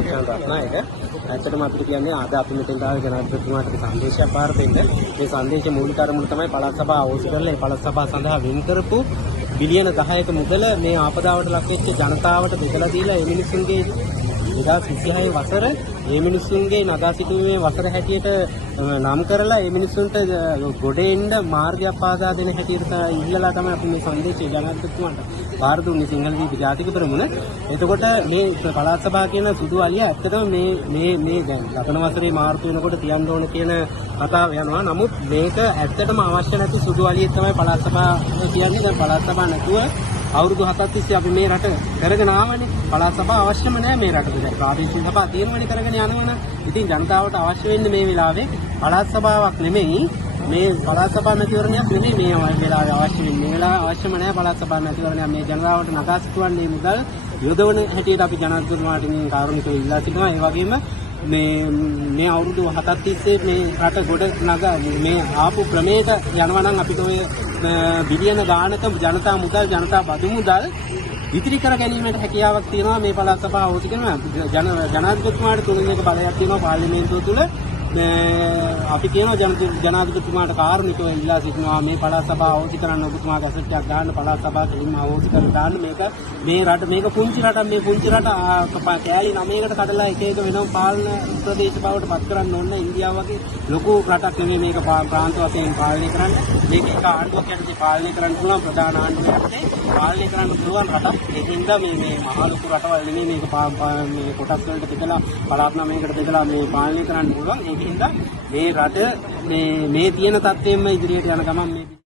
ලක්ෂණ රත්නායක. ඇත්තටම අපිට කියන්නේ අද අපි මෙතෙන් ආවේ ජනාධිපතිතුමාට සංදේශයක් බාර දෙන්න. මේ සංදේශයේ මූලික අරමුණ තමයි පළාත් සභාව අවශ්‍ය කරලා ඒ පළාත් සභාව සඳහා වෙන් කරපු බිලියන 10ක මුදල මේ ආපදාවට ලක් වෙච්ච ජනතාවට බෙදලා දීලා ඒ මිනිස්සුන්ගේ 2026 වසර මේ මිනිස්සුන්ගේ නගා සිටුමේ වසර හැටියට නම් කරලා මේ මිනිස්සුන්ට ගොඩ එන්න මාර්ගයක් පාදා දෙන හැටියට ඉල්ලලා තමයි අපි මේ සංදේශය ජනාධිපතිතුමාට බාර දුන්නේ සිංහල දීප ජාතික පෙරමුණ. එතකොට මේ පළාත් සභාව කියන සුදු අලිය ඇත්තටම මේ දැන් ගතන වසරේ මාර්තු වෙනකොට තියන්න ඕන කියන කතාව යනවා. නමුත් මේක ඇත්තටම අවශ්‍ය නැති සුදු අලිය තමයි පළාත් සභාව කියන්නේ. දැන් පළාත් සභාව නැතුව අවුරුදු 7ක් තිස්සේ අපි මේ රට කරගෙන ආවනේ. පළාත් සභාව අවශ්‍යම නැහැ මේ රටට. දැන් ප්‍රාදේශීය සභා තීරණය කරගෙන යනවනේ. ඉතින් ජනතාවට අවශ්‍ය වෙන්නේ මේ වෙලාවේ පළාත් සභාවක් නෙමෙයි, මේ පළාත් සභා මැතිවරණයක් නෙමෙයි මේ වෙලාවේ අවශ්‍ය වෙන්නේ. මේ වෙලාවේ අවශ්‍යම නැහැ පළාත් සභා මැතිවරණයක්. මේ ජනතාවට නගා සිටුවන්නේ මුදල් යොදවන හැටියට අපි ජනාධිපතිතුමාට මේ කාරුණිකව ඉල්ලා සිටිනවා. ඒ වගේම මේ අවුරුදු 7ක් තිස්සේ මේ රට ගොඩ නගා මේ ආපු ක්‍රමයක යනවා නම් අපිට ඔය බිලියන ගානක ජනතා මුදල් ජනතා බදු මුදල් ඉතිරි කර ගැනීමට හැකියාවක් තියෙනවා මේ පළාත් සභාව අවශ්‍ය කරනවා. ජනාධිපතිතුමාට තුනක බලයක් තියෙනවා පාර්ලිමේන්තුව තුළ. අපි කියනවා ජනාධිපතිතුමාට කාරුණිකව ඉල්ලා සිටිනවා මේ පළාත් සභාව අවශ්‍ය කරන්න ඔබතුමා ගැසට්ටයක් දාන්න පළාත් සභාව කෙලින්ම අවශ්‍ය කරලා දාන්න. මේ රට මේක පුංචි රටක්. මේ පුංචි රට කෑලි 9කට කඩලා එක එක වෙනම පාලන ප්‍රදේශ බවට පත් කරන්න ඕන. ඉන්දියාව වගේ ලොකු රටක් නෙමෙයි මේක ප්‍රාන්ත වශයෙන් පාලනය කරන්න. මේක එක ආණ්ඩුවක් යටතේ පාලනය කරන්න පුළුවන්, ප්‍රධාන ආණ්ඩුවක් යටතේ පාලනය කරන්න පුළුවන් රටක්. ඒකින්ද මේ මහා ලොකු රටවල් නෙමෙයි මේක මේ කොටස් වලට බෙදලා පළාත් 9කට බෙදලා මේ පාලනය කරන්න පුළුවන්. ඒකින්ද මේ රට මේ තියෙන තත්ත්වෙම ඉදිරියට යන ගමන් මේ